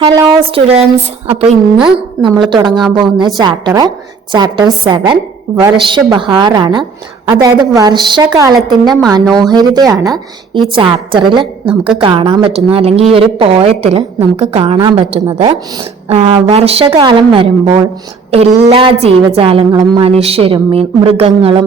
Hello students, അപ്പോൾ ഇന്ന് നമ്മൾ തുടങ്ങാൻ പോകുന്ന ചാപ്റ്റർ 7 വർഷ ബഹാറാണ്. അതായത് വർഷകാലത്തിന്റെ മനോഹാരിതയാണ് ഈ ചാപ്റ്ററിൽ നമുക്ക് കാണാൻ പറ്റുന്നത്, അല്ലെങ്കിൽ ഈ ഒരു പോയത്തിൽ നമുക്ക് കാണാൻ പറ്റുന്നത്. വർഷകാലം വരുമ്പോൾ എല്ലാ ജീവജാലങ്ങളും മനുഷ്യരും മൃഗങ്ങളും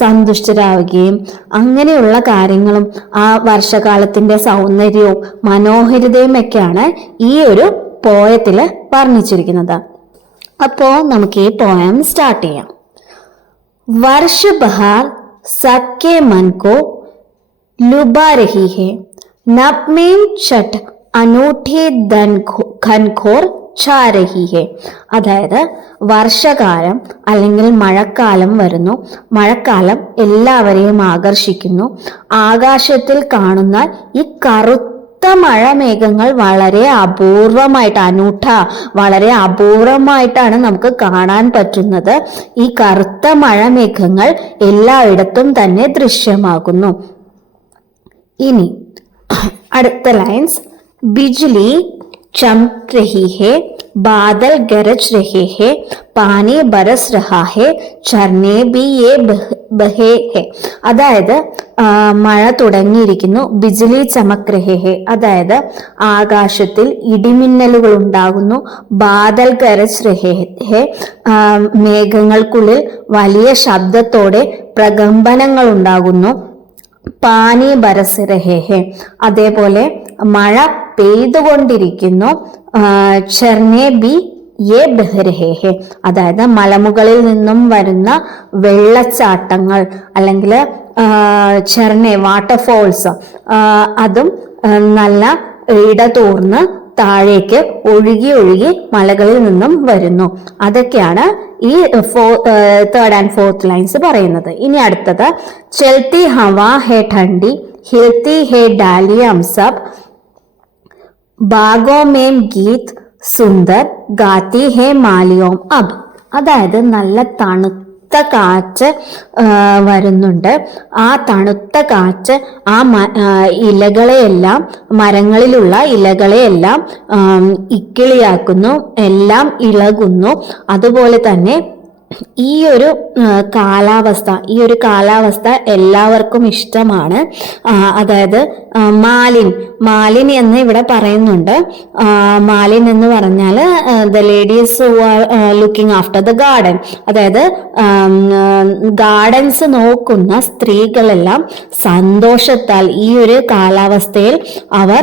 സന്തുഷ്ടരാവുകയും അങ്ങനെയുള്ള കാര്യങ്ങളും ആ വർഷകാലത്തിന്റെ സൗന്ദര്യവും മനോഹാരിതയും ഒക്കെയാണ് ഈ ഒരു പോയത്തിൽ വർണ്ണിച്ചിരിക്കുന്നത്. അപ്പോൾ നമുക്ക് ഈ പോയം സ്റ്റാർട്ട് ചെയ്യാം. वर्ष बहार सबके मन को लुभा रही है, नभ में छठ अनूठे ഖൻഖോർ ഛാ രഹി ഹെ. അതായത് വർഷകാലം അല്ലെങ്കിൽ മഴക്കാലം വരുന്നു. മഴക്കാലം എല്ലാവരെയും ആകർഷിക്കുന്നു. ആകാശത്തിൽ കാണുന്ന ഈ മഴമേഘങ്ങൾ വളരെ അപൂർവമായിട്ടാണ് നമുക്ക് കാണാൻ പറ്റുന്നത്. ഈ കറുത്ത മഴമേഘങ്ങൾ എല്ലായിടത്തും തന്നെ ദൃശ്യമാകുന്നു. ഇനി അടുത്ത ലൈൻസ്. ബിജ്ലി ചമക് രഹി ഹെ, ബാദൽ ഗരജ് രഹേ ഹെ, പാനി ബരസ് രഹാ ഹെ, ഝർനെ ബി യേ ബഹേ ഹെ. അതായത് മഴ തുടങ്ങിയിരിക്കുന്നു. ബിജ്ലി ചമക് രഹേ ഹെ, അതായത് ആകാശത്തിൽ ഇടിമിന്നലുകൾ ഉണ്ടാകുന്നു. ബാദൽ ഗരജ് രഹേ ഹെ, മേഘങ്ങൾക്കുള്ളിൽ വലിയ ശബ്ദത്തോടെ പ്രകമ്പനങ്ങൾ ഉണ്ടാകുന്നു. പാനി ബരസ് രഹേ ഹെ, അതേപോലെ മഴ പെയ്തുകൊണ്ടിരിക്കുന്നു. ഝർനെ ബി യേ ബഹ രഹേ ഹെ, അതായത് മലമുകളിൽ നിന്നും വരുന്ന വെള്ളച്ചാട്ടങ്ങൾ അല്ലെങ്കിൽ ഝർനെ വാട്ടർഫോൾസ് അതും നല്ല ഇടതൂർന്ന് താഴേക്ക് ഒഴുകി മലകളിൽ നിന്നും വരുന്നു. അതൊക്കെയാണ് ഈ 3rd and 4th ലൈൻസ് പറയുന്നത്. ഇനി അടുത്തത്. ചൽത്തി ഹവാ ഹെ ठंडी, हिलती है डालियां हम सब, बागों में गीत सुंदर गाती है मालियों अब. അതായത് നല്ല തണുത്ത കാറ്റ് വരുന്നുണ്ട്. ആ തണുത്ത കാറ്റ് ആ ഇലകളെയെല്ലാം, മരങ്ങളിലുള്ള ഇലകളെയെല്ലാം ഇക്കിളിയാക്കുന്നു, എല്ലാം ഇളകുന്നു. അതുപോലെ തന്നെ ഈ ഒരു കാലാവസ്ഥ എല്ലാവർക്കും ഇഷ്ടമാണ്. അതായത് മാലിൻ എന്ന് ഇവിടെ പറയുന്നുണ്ട്. മാലിൻ എന്ന് പറഞ്ഞാൽ the ladies who are looking after the garden, അതായത് ഗാർഡൻസ് നോക്കുന്ന സ്ത്രീകളെല്ലാം സന്തോഷത്താൽ ഈ ഒരു കാലാവസ്ഥയിൽ അവർ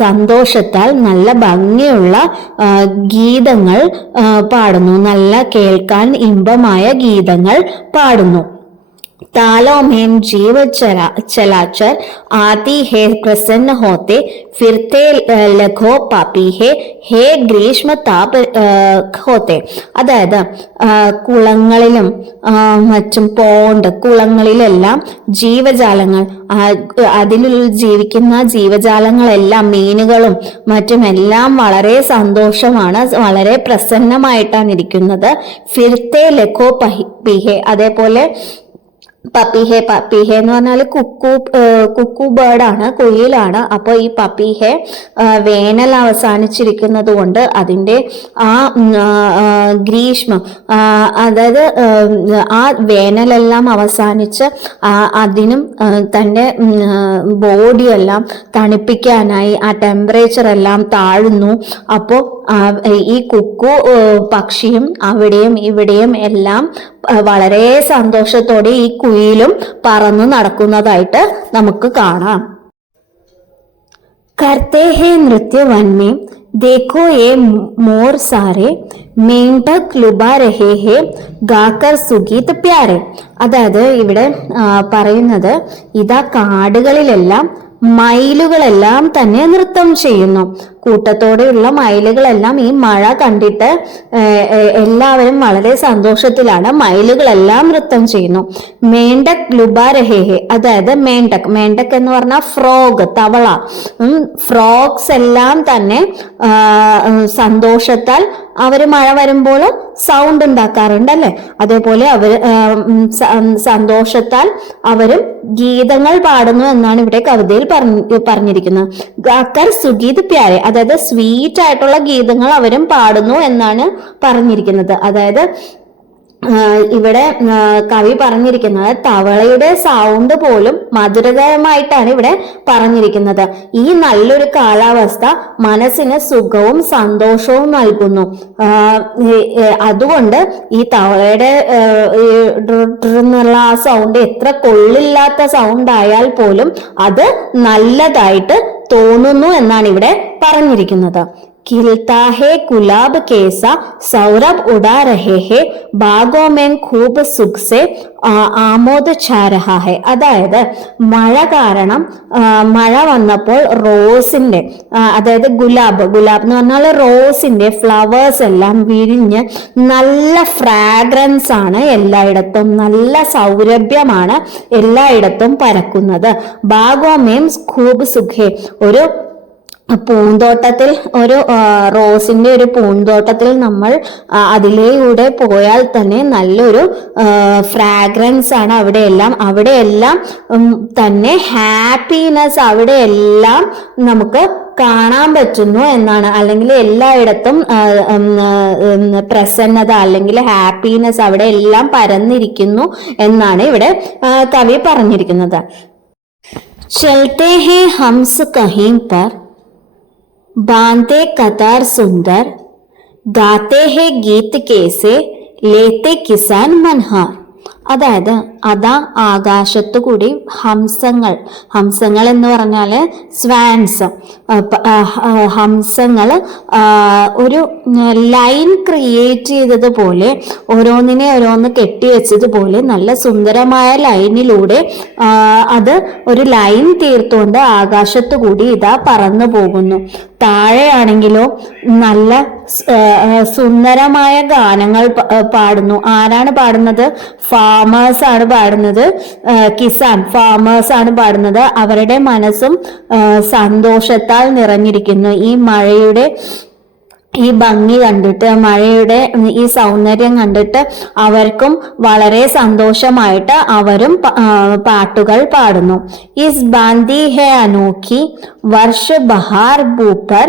സന്തോഷത്താൽ നല്ല ഭംഗിയുള്ള ഗീതങ്ങൾ പാടുന്നു, നല്ല കേൾക്കാൻ ഇമ്പമായ ഗീതങ്ങൾ പാടുന്നു. तालों में जीव चलाचर आती है, प्रसन्न होते फिरते लघो पापी है ग्रीष्म ताप होते. അതായത് കുളങ്ങളിലും മറ്റും കുളങ്ങളിലെല്ലാം ജീവജാലങ്ങൾ, അതിൽ ജീവിക്കുന്ന ജീവജാലങ്ങളെല്ലാം, മീനുകളും മറ്റുമെല്ലാം വളരെ സന്തോഷമാണ്, വളരെ പ്രസന്നമായിട്ടാണ് ഇരിക്കുന്നത്. ഫിർത്തെ ലഖോ പിഹെ, അതേപോലെ പപ്പിഹെ എന്ന് പറഞ്ഞാൽ കുക്കു ബേർഡാണ്, കുയിലാണ്. അപ്പോൾ ഈ പപ്പിഹെ വേനൽ അവസാനിച്ചിരിക്കുന്നത് കൊണ്ട് അതിൻ്റെ ആ ഗ്രീഷ്മം, അതായത് ആ വേനലെല്ലാം അവസാനിച്ച് അതിനും തൻ്റെ ബോഡിയെല്ലാം തണുപ്പിക്കാനായി ആ ടെമ്പറേച്ചർ എല്ലാം താഴുന്നു. അപ്പോൾ ഈ കുക്കു പക്ഷിയും അവിടെയും ഇവിടെയും എല്ലാം വളരെ സന്തോഷത്തോടെ ഈ കുയിലും പറന്നു നടക്കുന്നതായിട്ട് നമുക്ക് കാണാം. करते हैं नृत्य वन में, देखो ये मोर सारे, मेंढक लुभा रहे हैं ഗാക്കർ സുഗീത് പ്യാരെ. അതായത് ഇവിടെ പറയുന്നത് ഇതാ കാടുകളിലെല്ലാം മയിലുകളെല്ലാം തന്നെ നൃത്തം ചെയ്യുന്നു. കൂട്ടത്തോടെയുള്ള മയിലുകളെല്ലാം ഈ മഴ കണ്ടിട്ട് എല്ലാവരും വളരെ സന്തോഷത്തിലാണ്. മയിലുകളെല്ലാം നൃത്തം ചെയ്യുന്നു. മേണ്ടക് ലുബാ രഹേഹെ, അതായത് മേണ്ടക് എന്ന് പറഞ്ഞാൽ ഫ്രോഗ്, തവള. ഫ്രോഗ്സ് എല്ലാം തന്നെ സന്തോഷത്താൽ അവർ മഴ വരുമ്പോൾ സൗണ്ട് ഉണ്ടാക്കാറുണ്ടല്ലേ, അതേപോലെ അവർ സന്തോഷത്താൽ അവരും ഗീതങ്ങൾ പാടുന്നു എന്നാണ് ഇവിടെ കവിതയിൽ പറഞ്ഞിരിക്കുന്നത്. ഗാക്കർ സുഗീത് പ്യാരെ, അതായത് സ്വീറ്റ് ആയിട്ടുള്ള ഗീതങ്ങൾ അവരും പാടുന്നു എന്നാണ് പറഞ്ഞിരിക്കുന്നത്. അതായത് ഇവിടെ കവി പറഞ്ഞിരിക്കുന്നത് തവളയുടെ സൗണ്ട് പോലും മധുരകരമായിട്ടാണ് ഇവിടെ പറഞ്ഞിരിക്കുന്നത്. ഈ നല്ലൊരു കാലാവസ്ഥ മനസ്സിന് സുഖവും സന്തോഷവും നൽകുന്നു. അതുകൊണ്ട് ഈ തവളയുടെ എന്നുള്ള ആ സൗണ്ട് എത്ര കൊള്ളില്ലാത്ത സൗണ്ട് ആയാൽ പോലും അത് നല്ലതായിട്ട് തോന്നുന്നു എന്നാണ് ഇവിടെ പറഞ്ഞിരിക്കുന്നത്. खिलता है गुलाब कैसा सौरभ उड़ा रहे हैं बागों में खूब सुख से ആമോദ ഛാരഹ ഹെ. അതായത് മഴ കാരണം മഴ വന്നപ്പോൾ റോസിന്റെ അതായത് ഗുലാബ് എന്ന് പറഞ്ഞാൽ റോസിന്റെ ഫ്ലവേഴ്സ് എല്ലാം വിരിഞ്ഞ് നല്ല ഫ്രാഗ്രൻസ് ആണ് എല്ലായിടത്തും, നല്ല സൗരഭ്യമാണ് എല്ലായിടത്തും പരക്കുന്നത്. ബാഗോ മീൻസ് ഖൂബ് സുഖേ, ഒരു പൂന്തോട്ടത്തിൽ, ഒരു റോസിന്റെ ഒരു പൂന്തോട്ടത്തിൽ നമ്മൾ അതിലൂടെ പോയാൽ തന്നെ നല്ലൊരു ഫ്രാഗ്രൻസ് ആണ് അവിടെയെല്ലാം തന്നെ ഹാപ്പിനെസ് അവിടെയെല്ലാം നമുക്ക് കാണാൻ പറ്റുന്നു എന്നാണ്. അല്ലെങ്കിൽ എല്ലായിടത്തും പ്രസന്നത അല്ലെങ്കിൽ ഹാപ്പിനെസ് അവിടെ എല്ലാം പരന്നിരിക്കുന്നു എന്നാണ് ഇവിടെ കവി പറഞ്ഞിരിക്കുന്നത്. ചൽത്തെ ഹേ ഹംസ് കहीं पर बांधे कतार सुंदर गाते हैं गीत कैसे लेते किसान मनहार. അതായത് അതാ ആകാശത്തു കൂടി ഹംസങ്ങൾ എന്ന് പറഞ്ഞാല് സ്വാൻസ്, ഹംസങ്ങൾ ഒരു ലൈൻ ക്രിയേറ്റ് ചെയ്തതുപോലെ ഓരോന്ന് കെട്ടിവെച്ചതുപോലെ നല്ല സുന്ദരമായ ലൈനിലൂടെ അത് ഒരു ലൈൻ തീർത്തുകൊണ്ട് ആകാശത്തു കൂടി ഇതാ പറന്നു പോകുന്നു. താഴെയാണെങ്കിലോ നല്ല സുന്ദരമായ ഗാനങ്ങൾ പാടുന്നു. ആരാണ് പാടുന്നത്? ഫാമേഴ്സ് ആണ് പാടുന്നത്. കിസാൻ ഫാമേഴ്സ് ആണ് പാടുന്നത്. അവരുടെ മനസ്സും സന്തോഷത്താൽ നിറഞ്ഞിരിക്കുന്നു. ഈ മഴയുടെ ഈ ഭംഗി കണ്ടിട്ട്, മഴയുടെ ഈ സൗന്ദര്യം കണ്ടിട്ട് അവർക്കും വളരെ സന്തോഷമായിട്ട് അവരും പാട്ടുകൾ പാടുന്നു. ഇസ് ബാന്തി ഹെ അനോഖി വർഷ ബഹാർ ബൂപ്പർ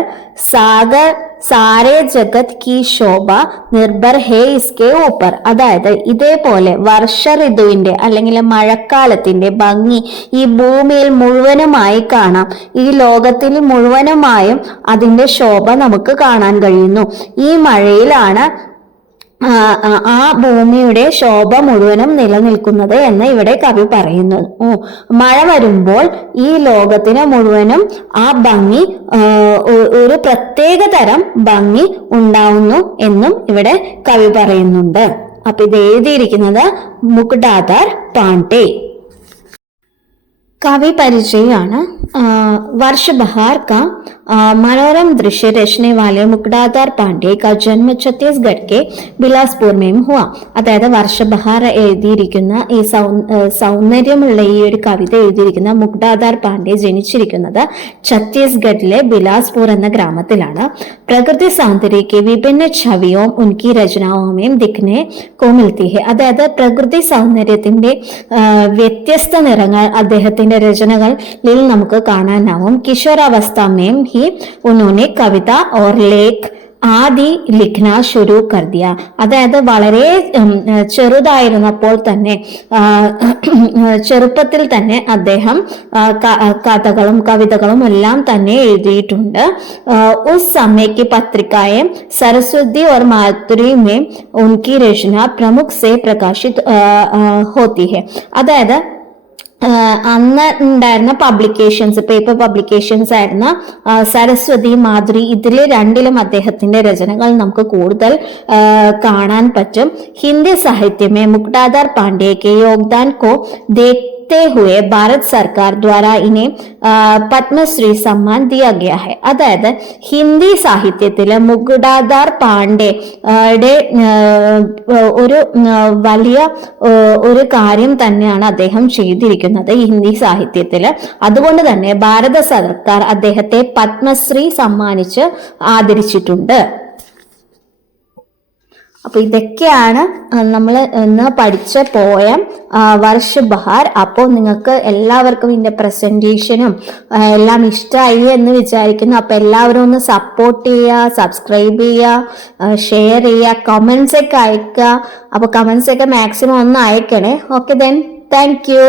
സാഗർ സാരേ ജഗത് കി ശോഭ നിർഭർ ഹേ ഇസ്കെ ഊപ്പർ. അതായത് ഇതേപോലെ വർഷ ഋതുവിന്റെ അല്ലെങ്കിൽ മഴക്കാലത്തിന്റെ ഭംഗി ഈ ഭൂമിയിൽ മുഴുവനുമായി കാണാം. ഈ ലോകത്തിൽ മുഴുവനുമായും അതിന്റെ ശോഭ നമുക്ക് കാണാൻ കഴിയുന്നു. ഈ മഴയിലാണ് ആ ഭൂമിയുടെ ശോഭ മുഴുവനും നിലനിൽക്കുന്നത് എന്ന് ഇവിടെ കവി പറയുന്നു. മഴ വരുമ്പോൾ ഈ ലോകത്തിന് മുഴുവനും ആ ഭംഗി, ഒരു പ്രത്യേക തരം ഭംഗി ഉണ്ടാവുന്നു എന്നും ഇവിടെ കവി പറയുന്നുണ്ട്. അപ്പൊ ഇത് എഴുതിയിരിക്കുന്നത് മുകുടാധർ പാണ്ഡെ. कवि परिचय वर्ष बहार का मनोरम दृश्य रचने वाले मुकुटाधार पांडे का जन्म छत्तीसगढ़ के बिलासपुर में हुआ. അതായത് വർഷബഹാർ എഴുതിയിരിക്കുന്ന ഈ സൗന്ദര്യമുള്ള ഈ ഒരു കവിത എഴുതിയിരിക്കുന്ന മുകുടാധാർ പാണ്ഡെ ജനിച്ചിരിക്കുന്നത് ഛത്തീസ്ഗഡിലെ ബിലാസ്പൂർ എന്ന ഗ്രാമത്തിലാണ്. പ്രകൃതി സൗന്ദര്യ के विभिन्न छवियों उनकी रचनाओं में दिखने को मिलती है. അതായത് പ്രകൃതി സൗന്ദര്യത്തിന്റെ വ്യത്യസ്ത നിറങ്ങൾ അദ്ദേഹത്തിന്റെ രചനകളിൽ നമുക്ക് കാണാനാവും. കിഷോരാവസ്ഥ में ही उन्होंने कविता और लेख ആദി ലിഖ്ന ശുരു കർദിയ. അതായത് വളരെ ചെറുതായിരുന്നപ്പോൾ തന്നെ, ചെറുപ്പത്തിൽ തന്നെ അദ്ദേഹം കഥകളും കവിതകളും എല്ലാം തന്നെ എഴുതിയിട്ടുണ്ട്. उस समय की पत्रिकाएं सरस्वती और माधुरी में उनकी रचना प्रमुख से प्रकाशित होती है. അതായത് അന്ന് ഉണ്ടായിരുന്ന പബ്ലിക്കേഷൻസ്, പേപ്പർ പബ്ലിക്കേഷൻസ് ആയിരുന്ന സരസ്വതി, മാധുരി, ഇതിലെ രണ്ടിലും അദ്ദേഹത്തിന്റെ രചനകൾ നമുക്ക് കൂടുതൽ കാണാൻ പറ്റും. ഹിന്ദി സാഹിത്യമേ മുകുടാധാർ പാണ്ഡെ के योगदान को देखते हुए भारत सरकार द्वारा इन्हें പത്മശ്രീ സമ്മാൻ ദിയ ഗയ ഹെ. അതായത് ഹിന്ദി സാഹിത്യത്തില് മുകുടാധാർ പാണ്ഡെയുടെ ഒരു വലിയ ഒരു കാര്യം തന്നെയാണ് അദ്ദേഹം ചെയ്തിരിക്കുന്നത് ഹിന്ദി സാഹിത്യത്തില്. അതുകൊണ്ട് തന്നെ ഭാരത സർക്കാർ അദ്ദേഹത്തെ പത്മശ്രീ സമ്മാനിച്ച് ആദരിച്ചിട്ടുണ്ട്. അപ്പൊ ഇതൊക്കെയാണ് നമ്മൾ ഇന്ന് പഠിച്ച പോയം വർഷ് ബഹാർ. അപ്പോൾ നിങ്ങൾക്ക് എല്ലാവർക്കും ഇതിന്റെ പ്രസന്റേഷനും എല്ലാം ഇഷ്ടമായി എന്ന് വിചാരിക്കുന്നു. അപ്പൊ എല്ലാവരും ഒന്ന് സപ്പോർട്ട് ചെയ്യുക, സബ്സ്ക്രൈബ് ചെയ്യുക, ഷെയർ ചെയ്യുക, കമന്റ്സ് ഒക്കെ അയക്കുക. അപ്പൊ കമന്റ്സ് ഒക്കെ മാക്സിമം ഒന്ന് അയക്കണേ. Okay, then thank U.